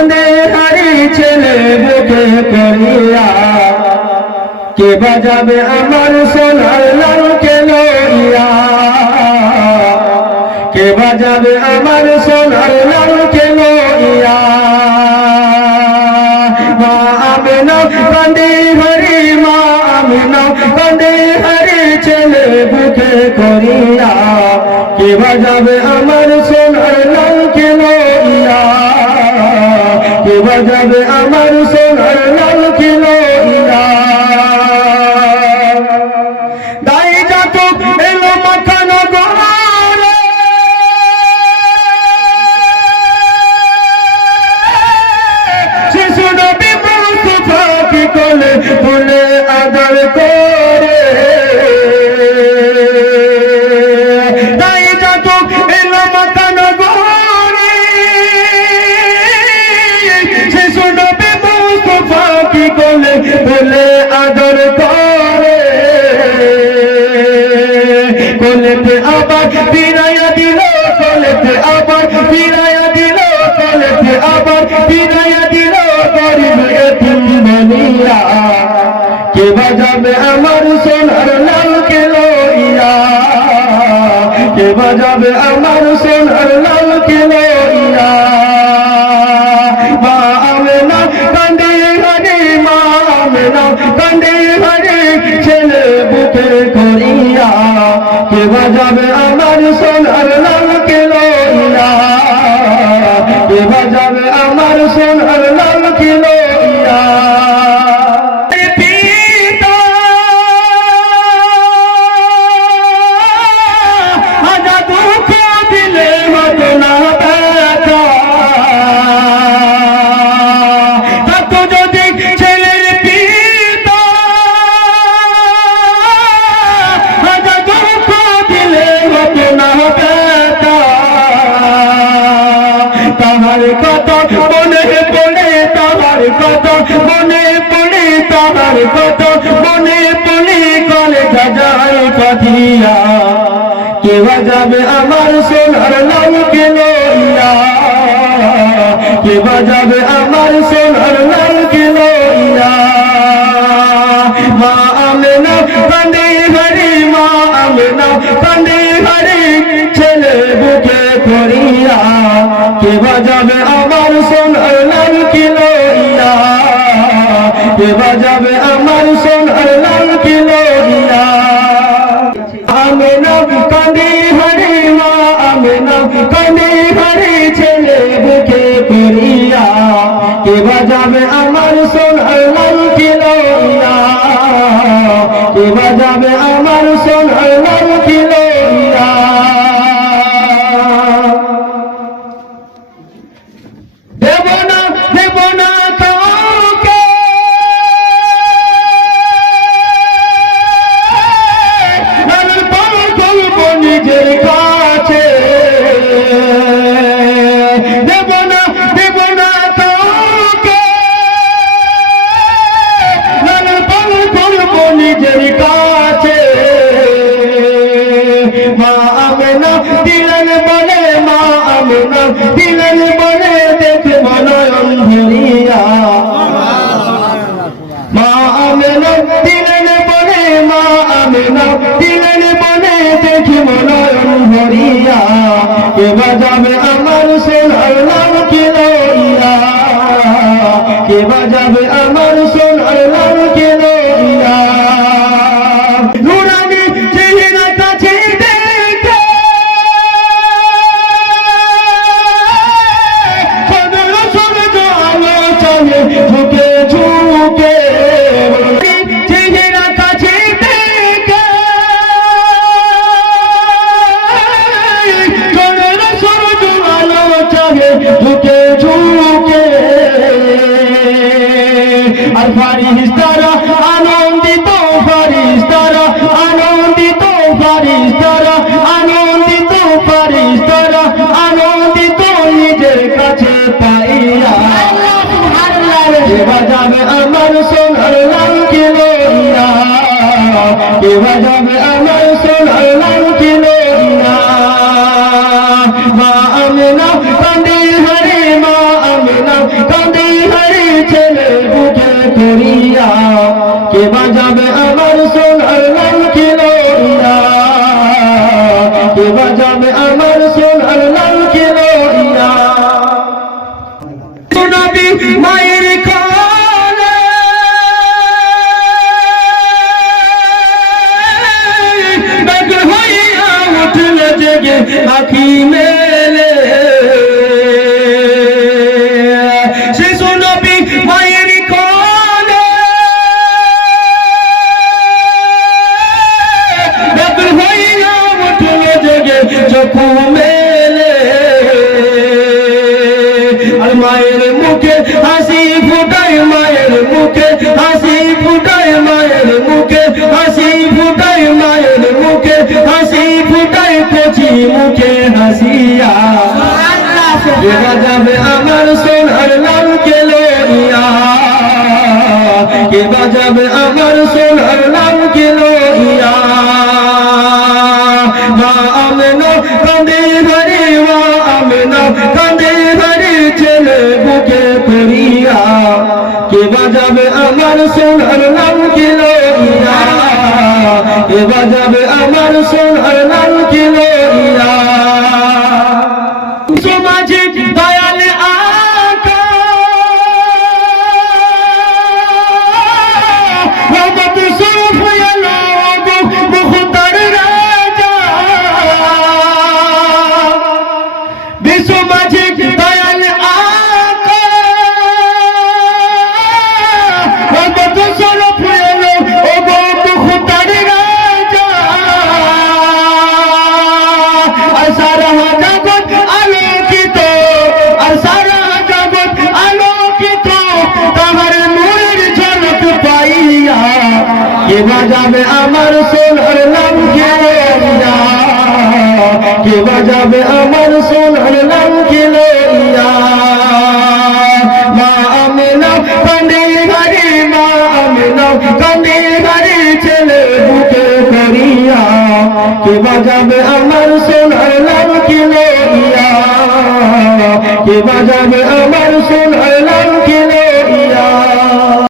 কান্দে হারি ছেলে বুকে করিয়া। কে বাজাবে আমার সোনার লাল কে লইয়া কে বাজাবে বলে আদর করে। কে বাজাবে আমার সোনার লাল কে লইয়া মা আমেনা, কান্দে হরে, মা আমেনা, কান্দে হরে, ছেলে বুকে করিয়া। কে বাজাবে আমার সোনার তাহার কথা, মনে পড়ে তাহার কথা, মনে পড়ে তাহার কথা, মনে পড়ে কলে যায় পাঠিয়া কে বাজাবে আমার সোনার লাল কে লইয়া কে বাজাবে আমার সোনার লাল কে লইয়া। মা আমেনা কান্দে হরি, মা আমেনা কান্দে হরি ছেলে বুকে করিয়া। কে বাজাবে আমার সোনার লাল কে লইয়া কে বাজাবে আমার আমেনা দিলেন মনে দেখি নয়ন হরিয়া কে বাজাবে আমার সোনার নাম কে লইয়া কে বাজাবে আমার সোনার নাম কে ফারিস্তারা, আনন্দিত ফারিস্তারা আনন্দিত ফারিস্তারা আনন্দিত ফারিস্তারা, আনন্দিত নিজের কাছে আমার সোনার লাল কে লইয়া কে বাজাবে আমার সোনার লাল কে মা আমেনা কান্দে হরে মনিরা কে বাজাবে আমার সোনার লাল কিলোরা কে বাজাবে আমার সোনার লাল কিলোরা নবী, মায়ের আখি মে চক্ষু মেলে আর মায়ের মুখে হাসি ফুটায়, মায়ের মুখে হাসি ফুটায়, মায়ের মুখে হাসি ফুটায়, মায়ের মুখে হাসি ফুটায়, কচি মুখে হাসিয়া। এবার যাবে আমার সোনার নাম কেলো কে বাজাবে আমার সোনার নাম কেলো আমেনা কাঁদে ধরে মা আমেনা কাঁদে ধরে ছেলে বুকে পড়িয়া কে বাজাবে আমার সোনার নাম কেলো কে বাজাবে আমার সোনার নাম কে বাজাবে আমার সোনার নাম কে লইয়া কে বাজাবে আমার সোনার নাম কে লইয়া মা আমেনা কান্দে ঘরে মা আমেনা কান্দে ঘরে ছেলে বুকে করিয়া কে বাজাবে আমার সোনার নাম কি লইয়া কে বাজাবে আমার সোনার নাম